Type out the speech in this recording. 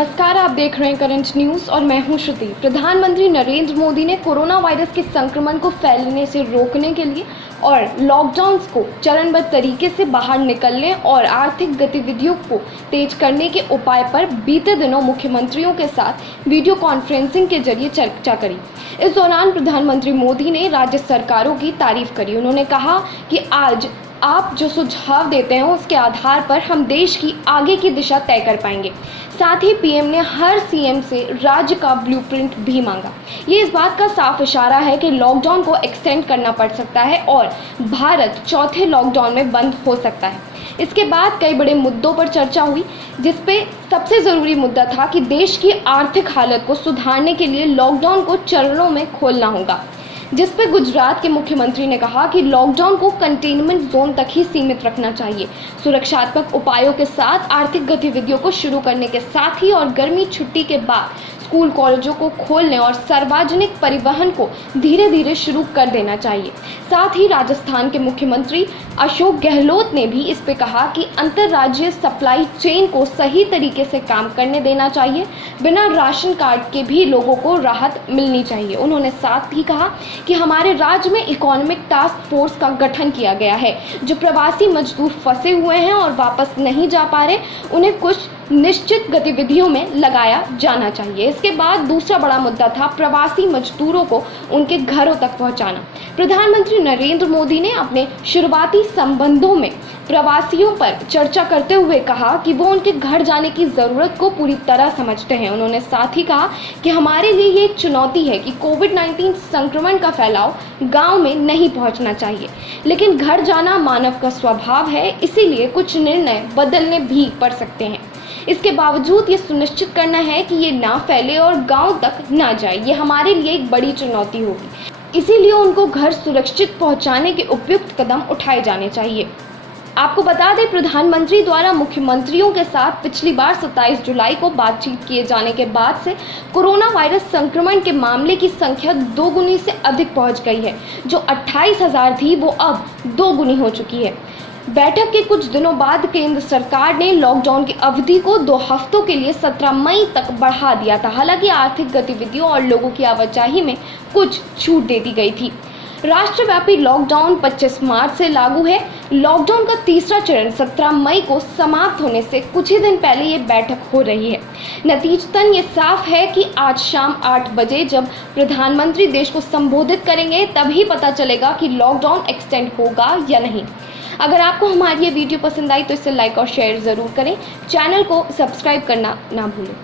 नमस्कार, आप देख रहे हैं करंट न्यूज़ और मैं हूं श्रुति। प्रधानमंत्री नरेंद्र मोदी ने कोरोना वायरस के संक्रमण को फैलने से रोकने के लिए और लॉकडाउन को चरणबद्ध तरीके से बाहर निकलने और आर्थिक गतिविधियों को तेज करने के उपाय पर बीते दिनों मुख्यमंत्रियों के साथ वीडियो कॉन्फ्रेंसिंग के जरिए चर्चा करी। इस दौरान प्रधानमंत्री मोदी ने राज्य सरकारों की तारीफ करी। उन्होंने कहा कि आज आप जो सुझाव देते हैं उसके आधार पर हम देश की आगे की दिशा तय कर पाएंगे। साथ ही पीएम ने हर सीएम से राज्य का ब्लूप्रिंट भी मांगा। ये इस बात का साफ इशारा है कि लॉकडाउन को एक्सटेंड करना पड़ सकता है और भारत चौथे लॉकडाउन में बंद हो सकता है। इसके बाद कई बड़े मुद्दों पर चर्चा हुई, जिसपे सबसे ज़रूरी मुद्दा था कि देश की आर्थिक हालत को सुधारने के लिए लॉकडाउन को चरणों में खोलना होगा। जिस पर गुजरात के मुख्यमंत्री ने कहा कि लॉकडाउन को कंटेनमेंट जोन तक ही सीमित रखना चाहिए। सुरक्षात्मक उपायों के साथ आर्थिक गतिविधियों को शुरू करने के साथ ही और गर्मी छुट्टी के बाद स्कूल कॉलेजों को खोलने और सार्वजनिक परिवहन को धीरे धीरे शुरू कर देना चाहिए। साथ ही राजस्थान के मुख्यमंत्री अशोक गहलोत ने भी इस पे कहा कि अंतर्राज्यीय सप्लाई चेन को सही तरीके से काम करने देना चाहिए। बिना राशन कार्ड के भी लोगों को राहत मिलनी चाहिए। उन्होंने साथ ही कहा कि हमारे राज्य में इकोनॉमिक टास्क फोर्स का गठन किया गया है। जो प्रवासी मजदूर फंसे हुए हैं और वापस नहीं जा पा रहे, उन्हें कुछ निश्चित गतिविधियों में लगाया जाना चाहिए। इसके बाद दूसरा बड़ा मुद्दा था प्रवासी मजदूरों को उनके घरों तक पहुंचाना। प्रधानमंत्री नरेंद्र मोदी ने अपने शुरुआती संबंधों में प्रवासियों पर चर्चा करते हुए कहा कि वो उनके घर जाने की ज़रूरत को पूरी तरह समझते हैं। उन्होंने साथ ही कहा कि हमारे लिए ये एक चुनौती है कि कोविड-19 संक्रमण का फैलाव गांव में नहीं पहुंचना चाहिए, लेकिन घर जाना मानव का स्वभाव है, इसीलिए कुछ निर्णय बदलने भी पड़ सकते हैं। इसके बावजूद ये सुनिश्चित करना है कि ये ना फैले और गांव तक ना जाए। ये हमारे लिए एक बड़ी चुनौती होगी, इसीलिए उनको घर सुरक्षित पहुंचाने के उपयुक्त कदम उठाए जाने चाहिए। आपको बता दें, प्रधानमंत्री द्वारा मुख्यमंत्रियों के साथ पिछली बार 27 जुलाई को बातचीत किए जाने के बाद से कोरोना वायरस संक्रमण के मामले की संख्या दोगुनी से अधिक पहुंच गई है। जो 28,000 थी वो अब दोगुनी हो चुकी है। बैठक के कुछ दिनों बाद केंद्र सरकार ने लॉकडाउन की अवधि को 2 हफ्तों के लिए 17 मई तक बढ़ा दिया था। हालांकि आर्थिक गतिविधियों और लोगों की आवाजाही में कुछ छूट दे दी गई थी। राष्ट्रव्यापी लॉकडाउन 25 मार्च से लागू है। लॉकडाउन का तीसरा चरण 17 मई को समाप्त होने से कुछ ही दिन पहले ये बैठक हो रही है। नतीजतन ये साफ है कि आज शाम 8 बजे जब प्रधानमंत्री देश को संबोधित करेंगे, तभी पता चलेगा कि लॉकडाउन एक्सटेंड होगा या नहीं। अगर आपको हमारी ये वीडियो पसंद आई तो इसे लाइक और शेयर ज़रूर करें। चैनल को सब्सक्राइब करना ना भूलें।